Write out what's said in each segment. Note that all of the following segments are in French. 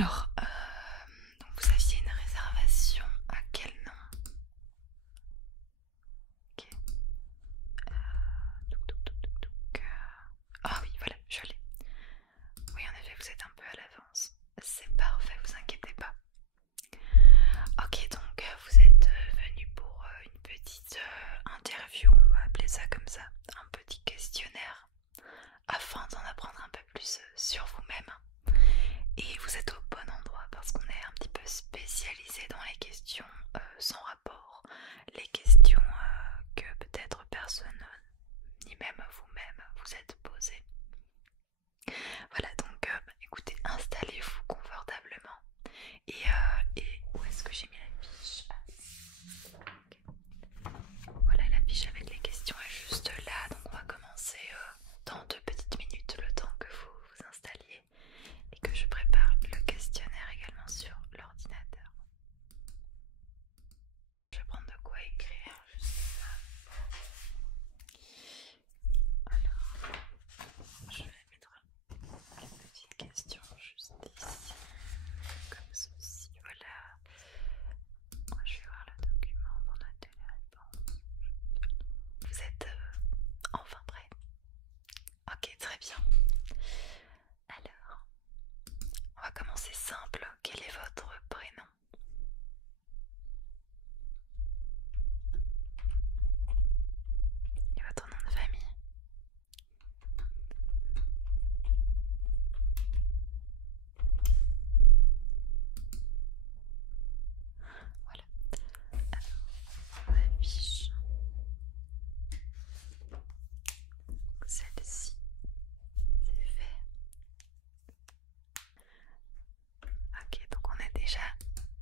Alors, donc vous aviez une réservation à quel nom? Ok. Ah oui, voilà, je l'ai. Oui, en effet, vous êtes un peu à l'avance. C'est parfait, vous inquiétez pas. Ok, donc vous êtes venu pour une petite interview, on va appeler ça comme ça, un petit questionnaire, afin d'en apprendre un peu plus sur vous-même. Et vous êtes au bon endroit parce qu'on est un petit peu spécialisé dans les questions sans rapport, les questions que peut-être personne, ni même vous-même, vous êtes posées. Voilà, donc écoutez, installez-vous confortablement. Et où est-ce que j'ai mis la fiche? Voilà, la fiche avec les questions est juste là, donc on va commencer dans 2 petites minutes, le temps que vous vous installiez et que je prépare le questionnaire également sur l'ordinateur. Je vais prendre de quoi écrire juste ça. Alors, je vais mettre les petites questions juste ici, comme ceci, voilà. Moi, je vais voir le document pour noter les réponses. Vous êtes enfin prêts? Ok, très bien. Alors, on va commencer simple. Quel est votre prénom? Et votre nom de famille? Voilà. Alors, la fiche. Celle-ci, c'est fait. Ok, donc on est déjà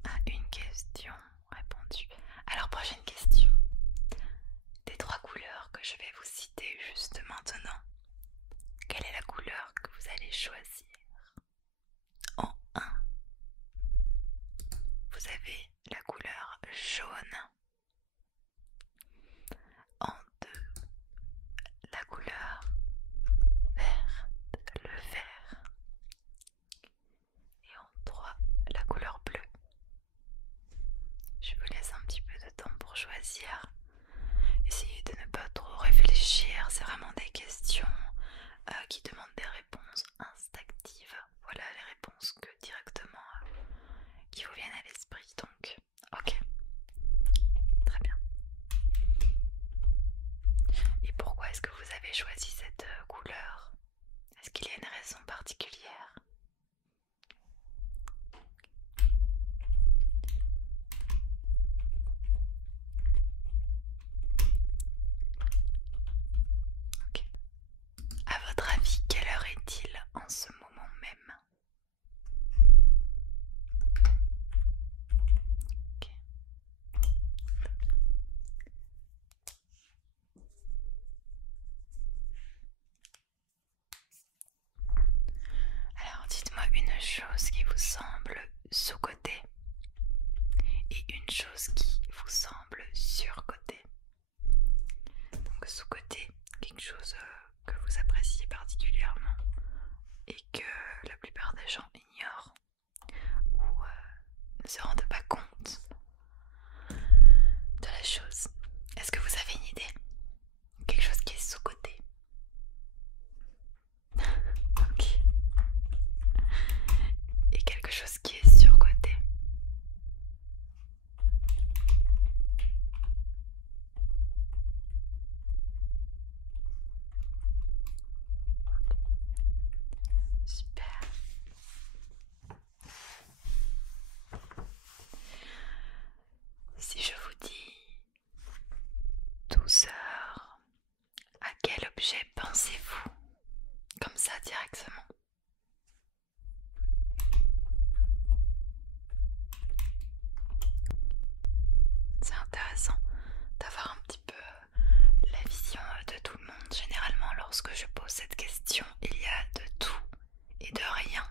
à une question répondue. Alors, prochaine question. Des 3 couleurs que je vais vous citer juste maintenant, quelle est la couleur que vous allez choisir? En 1, vous avez la couleur jaune. En 2, la couleur verte, le vert. Et en 3, la couleur bleue. Je vous laisse un petit peu de temps pour choisir. Essayez de ne pas trop réfléchir, c'est vraiment des questions qui demandent des réponses instinctives. Voilà les réponses que directement qui vous viennent à l'esprit. Donc, ok, très bien. Et pourquoi est-ce que vous avez choisi cette couleur? Est-ce qu'il y a une raison particulière? Ok. À votre avis, quelle heure est-il en ce moment même? Ok. Alors dites-moi une chose qui vous semble sous-cotée et une chose qui vous semble surcotée. Donc sous-cotée, quelque chose que vous appréciez particulièrement et que la plupart des gens ignorent ou ne se rendent pas compte de la chose. Est-ce que vous avez une idée? Quelque chose qui est sous-coté? Ok. Et quelque chose qui est surcoté? Super. Si je vous dis douceur, à quel objet pensez-vous? Comme ça directement. C'est intéressant d'avoir un petit peu la vision de tout le monde. Généralement, lorsque je pose cette question, il y a de tout et de rien.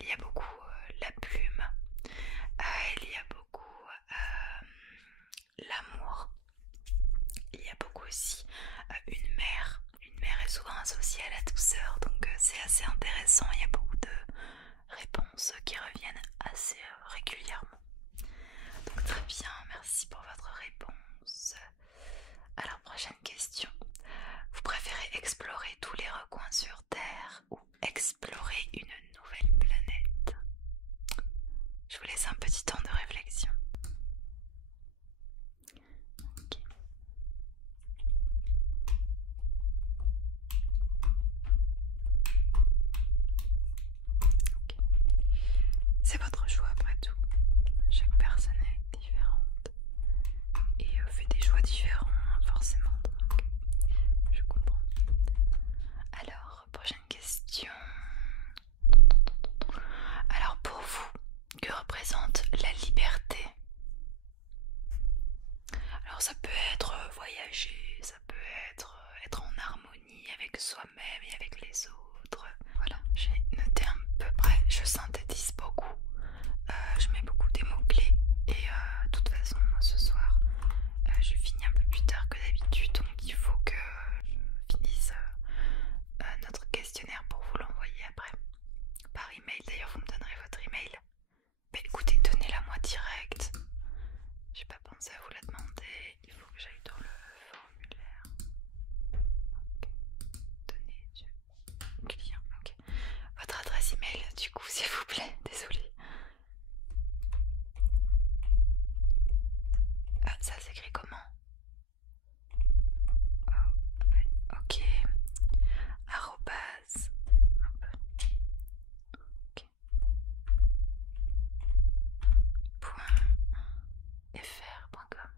Il y a beaucoup la plume, il y a beaucoup l'amour, il y a beaucoup aussi une mère. Une mère est souvent associée à la douceur, donc c'est assez intéressant. Il y a beaucoup de réponses réponses qui reviennent assez régulièrement. Donc très bien, merci pour votre réponse. Alors prochaine question. Vous préférez explorer tous les recoins sur Terre ou explorer une nouvelle planète? Je vous laisse un petit temps de réflexion. Ok. Ok. C'est votre choix après tout. Chaque personne est différente et fait des choix différents forcément. Donc je comprends. Alors, prochaine question. Alors pour vous, que représente la liberté? Alors ça peut être voyager, ça peut être en harmonie avec soi-même et avec les autres. Voilà, j'ai noté à peu près, je synthétise beaucoup, je mets beaucoup des mots-clés et de toute façon moi ce soir je finis un peu plus tard que d'habitude, donc il faut que je finisse notre questionnaire pour vous l'envoyer après par email. D'ailleurs vous me donnerez votre email. Mais écoutez, donnez-la moi direct. J'ai pas pensé à vous la demander. Il faut que j'aille dans le formulaire. Ok. Donner du client. Ok. Votre adresse email, du coup, s'il vous plaît. Désolée. Ah, ça s'écrit comment? Oh, ouais. Ok. Arrobase. Hop. Ok. .fr.com.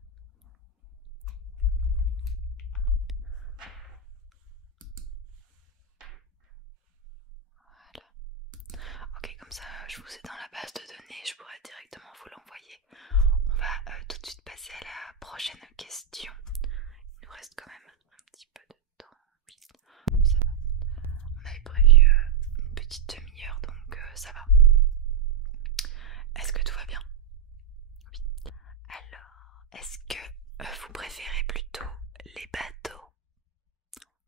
Voilà. Ok, comme ça, je vous ai dans la base de données, je pourrais directement vous l'envoyer. On va tout de suite passer à la prochaine question. Il nous reste quand même un petit peu de temps. Oui, ça va. On avait prévu une petite demi-heure, donc ça va. Est-ce que tout va bien? Oui. Alors, est-ce que vous préférez plutôt les bateaux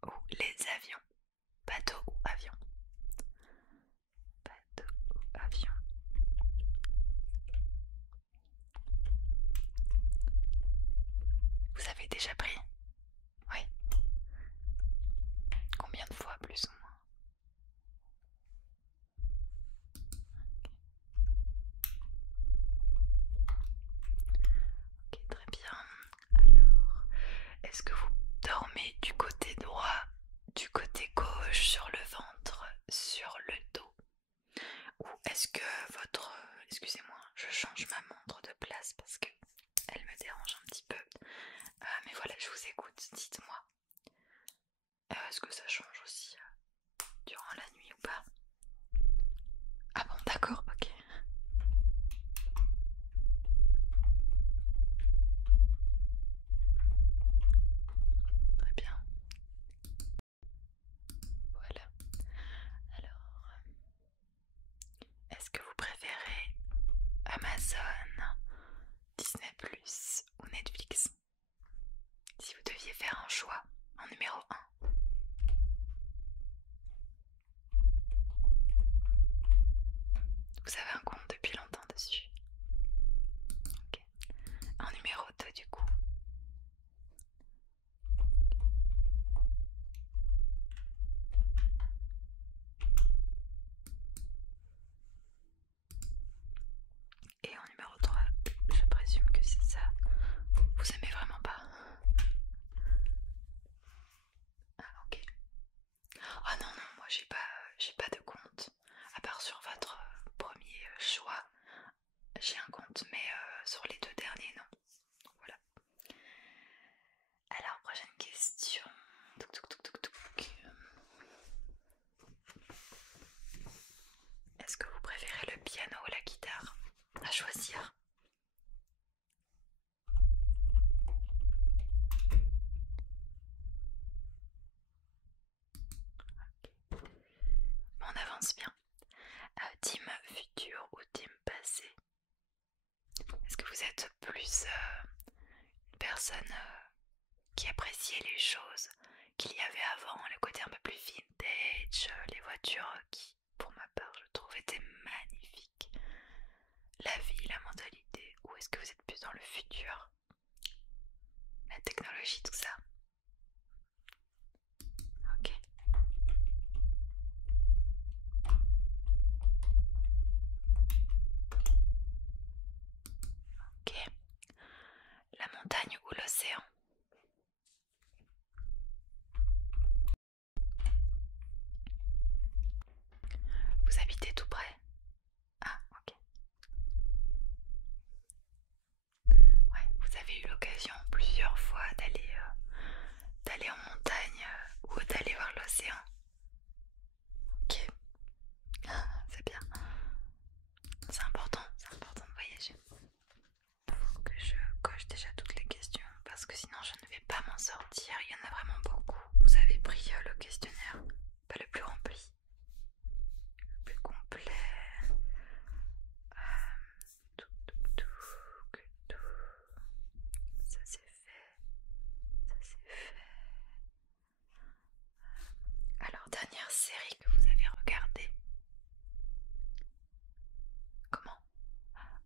ou les avions? Bateau ou avion? Bateau ou avion? Vous avez déjà pris? Oui. Combien de fois plus ou moins? Ok, très bien. Alors, est-ce que vous dormez du côté droit, du côté gauche, sur le ventre, sur le dos? Ou est-ce que votre... Excusez-moi, je change ma montre de place parce que elle me dérange un petit peu. Mais voilà, je vous écoute, dites-moi. Est-ce que ça change aussi durant la nuit ou pas? Ah bon, d'accord, ok. Très bien. Voilà. Alors, est-ce que vous préférez Amazon, Disney Plus ou Netflix? Si vous deviez faire un choix en numéro un. Vous avez un compte depuis longtemps dessus. Ok. En numéro 2 du coup. Et en numéro 3, je présume que c'est ça. Vous aimez vraiment pas? Ah ok. Ah non non, moi j'ai pas de compte. À part sur votre premier choix, j'ai un compte, mais sur les deux derniers non. Donc voilà. Alors prochaine question. Touc, touc, touc, touc, touc. Est-ce que vous préférez le piano ou la guitare? À choisir. On avance bien. Team futur ou team passé? Est-ce que vous êtes plus une personne qui appréciait les choses qu'il y avait avant, le côté un peu plus vintage, les voitures qui, pour ma part, je trouve étaient magnifiques? la vie, la mentalité, ou est-ce que vous êtes plus dans le futur, la technologie, tout ça? Ok. Ok. La montagne ou l'océan? Vous habitez tout près? Ah, ok. Ouais, vous avez eu l'occasion plusieurs fois d'aller en montagne ou d'aller voir l'océan. Ok, c'est bien. C'est important de voyager. Faut que je coche déjà toutes les questions parce que sinon je ne vais pas m'en sortir. Il y en a vraiment beaucoup. Vous avez pris le questionnaire, pas le plus rempli, le plus complet. Tout. Ça c'est fait. Ça c'est fait. Alors, dernière série que vous avez regardée. Comment?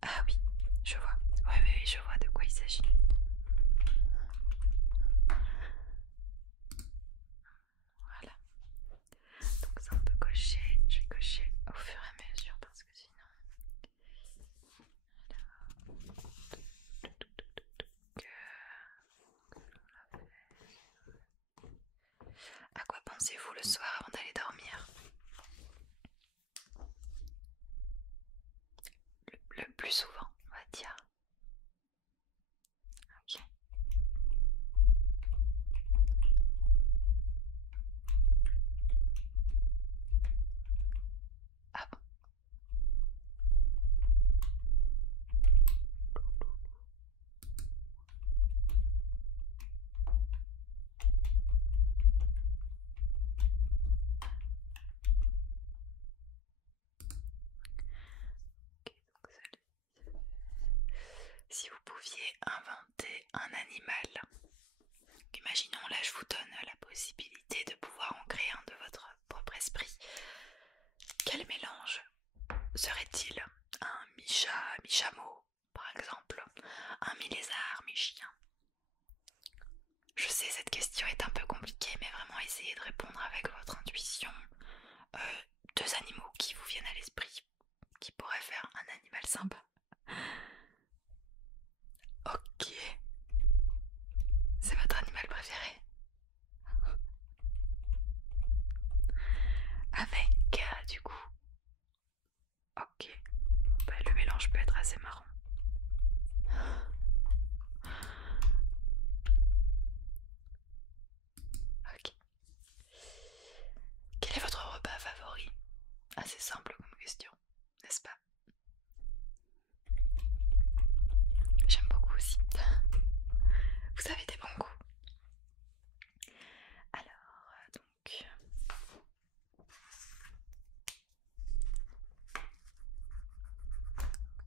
Ah oui, je vois. Oui, je vois de quoi il s'agit. Voilà. Donc ça on peut cocher. Je vais cocher au fur et à mesure parce que sinon... À quoi pensez-vous le soir avant d'aller dormir? Le plus souvent, on va dire. Ok. Ah bon? Ok, donc si vous pouviez inventer un animal, imaginons là je vous donne la possibilité de pouvoir en créer un de votre propre esprit, quel mélange serait-il? Un mi-chat, mi-chameau, par exemple, un mi-lézard, mi-chien? Je sais, cette question est un peu compliquée, mais vraiment essayez de répondre avec votre intuition. Deux animaux qui vous viennent à l'esprit, qui pourraient faire un animal sympa. Ok, c'est votre animal préféré? Avec, du coup, ok, bah, le mélange peut être assez marrant. Ok. Quel est votre repas favori? Assez simple comme question, n'est-ce pas? J'aime beaucoup aussi. Vous avez des bons goûts. Alors, donc...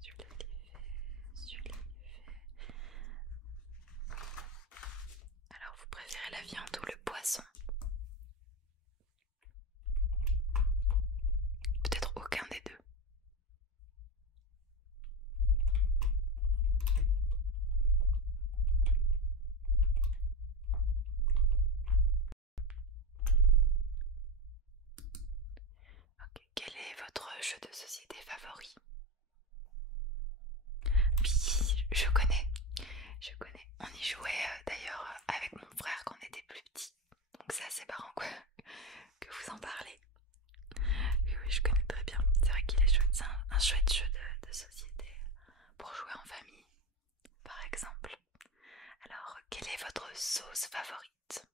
Celui-là il est fait, celui-là il est fait. Alors, vous préférez la viande ou le poisson? Peut-être aucun des deux. Ok. Quel est votre jeu de société favori? Oui, je connais. Je connais. On y jouait d'ailleurs avec mon frère quand on était plus petit. Donc c'est assez marrant quoi que vous en parlez. Oui, oui, je connais très bien. C'est vrai qu'il est chouette. C'est un chouette jeu de société pour jouer en famille, par exemple. Alors, quelle est votre sauce favorite?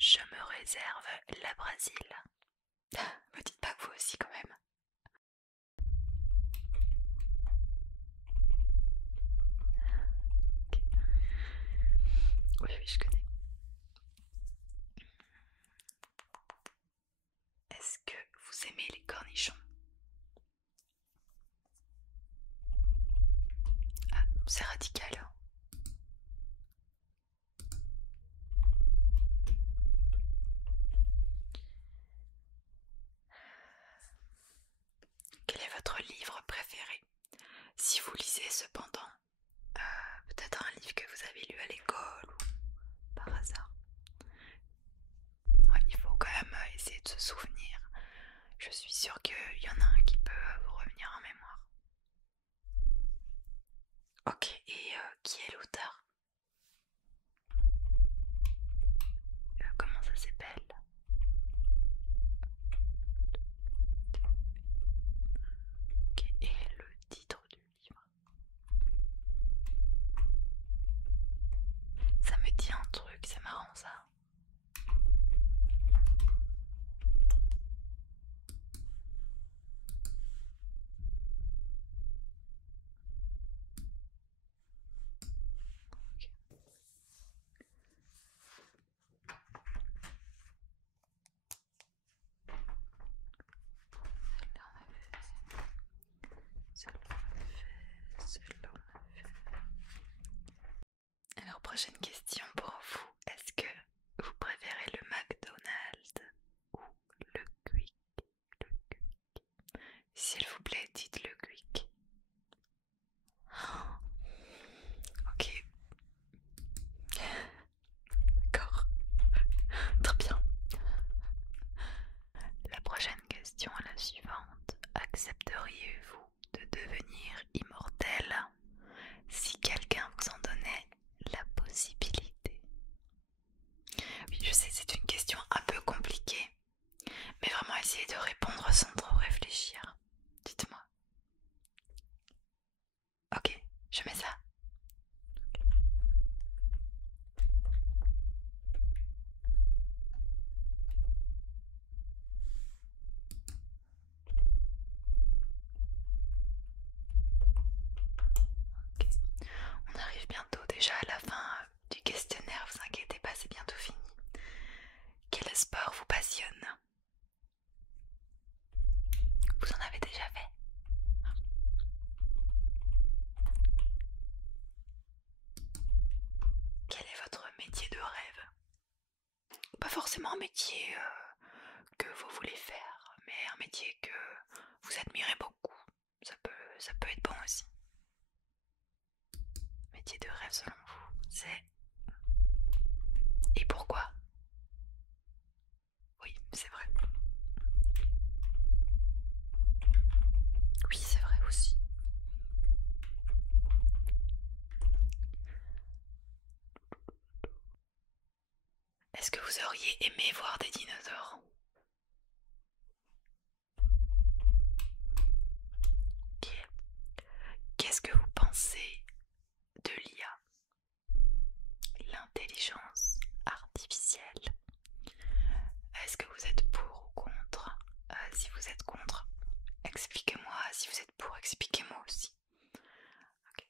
Je me réserve la Brésil. Me dites pas que vous aussi quand même. Ok. Oui, oui, je connais. Est-ce que vous aimez les cornichons? Ah, c'est radical, hein. Quel est votre livre préféré? que vous avez lu à l'école ou par hasard? Ouais, il faut quand même essayer de se souvenir. Je suis sûre qu'il y en a un qui peut vous revenir en mémoire. Ok, et qui est l'auteur? Comment ça s'appelle? Ok, et le titre du livre? Ça me dit un truc, c'est marrant ça. Ok. Celle-là on a fait, celle-là on a fait. Alors prochaine question pour vous. Est-ce que vous préférez le McDonald's ou le Quick? Le Quick. S'il vous plaît, dites le Quick. Ok. D'accord. Très bien. La prochaine question est la suivante. Accepteriez-vous de devenir immortel si quelqu'un vous en donnait la possibilité? Oui, je sais, c'est une question un peu compliquée, mais vraiment essayez de répondre sans trop réfléchir. Dites-moi. Ok, je mets ça. Ok. On arrive bientôt déjà à la fin du questionnaire, vous inquiétez pas, c'est bientôt fini. Quel sport vous passionne? Vous en avez déjà fait? Quel est votre métier de rêve? Pas forcément un métier que vous voulez faire, mais un métier que vous admirez beaucoup. Ça peut être bon aussi. Métier de rêve selon vous, c'est... Et pourquoi? Oui, c'est vrai. Oui, c'est vrai aussi. Est-ce que vous auriez aimé voir des dinosaures? Ok. Qu'est-ce que vous pensez de l'IA, l'intelligence artificielle? Est-ce que vous êtes pour ou contre? Si vous êtes contre, expliquez-moi. Si vous êtes pour, expliquez-moi aussi. Ok.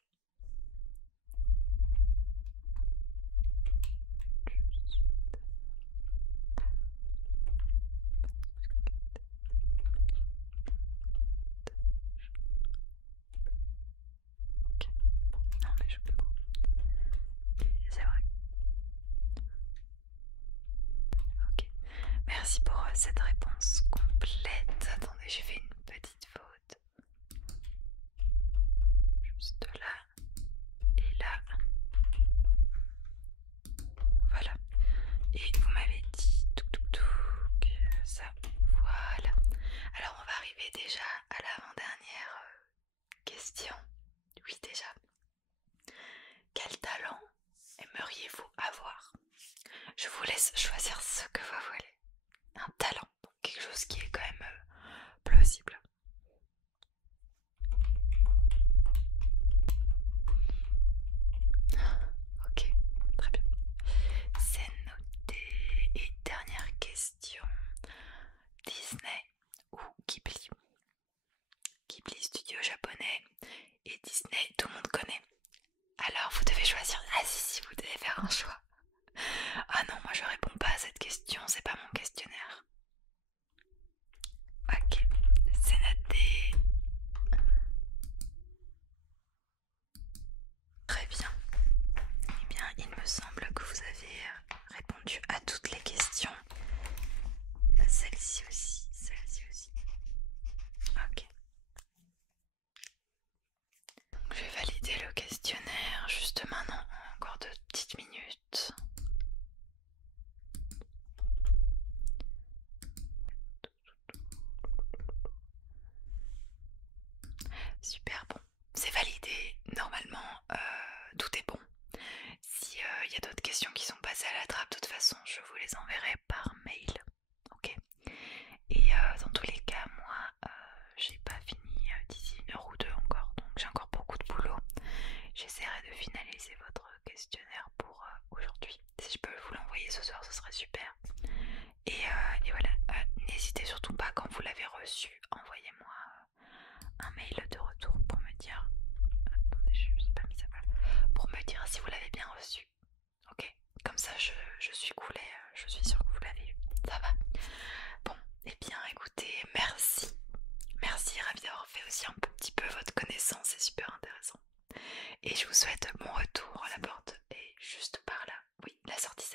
Ok. Non mais je comprends. C'est vrai. Ok. Merci pour cette réponse complète. Attendez, j'ai fait une petite faute. Juste là et là. Voilà. Et vous m'avez dit ça. Voilà. Alors on va arriver déjà à l'avant-dernière question. Oui déjà. Quel talent aimeriez-vous avoir? Je vous laisse choisir ce que vous voulez. Un talent, quelque chose qui est quand même plausible. Ok, très bien. C'est noté. Et dernière question. Disney ou Ghibli? Ghibli, studio japonais, et Disney, tout le monde connaît. Alors vous devez choisir. Ah si, vous devez faire un choix. Ah non, moi je réponds pas à cette question, c'est pas mon questionnaire. finaliser votre questionnaire pour aujourd'hui. Si je peux vous l'envoyer ce soir, ce serait super. Et voilà, n'hésitez surtout pas quand vous l'avez reçu, envoyez-moi un mail de retour pour me dire. Attendez, je n'ai pas mis ça, voilà. Pour me dire si vous l'avez bien reçu. Ok, comme ça je suis cool et je suis sûre que vous l'avez eu. Ça va? Bon, et bien écoutez, merci. Merci, ravi d'avoir fait aussi un petit peu votre connaissance, c'est super intéressant. Et je vous souhaite bon retour. La porte est juste par là. Oui, la sortie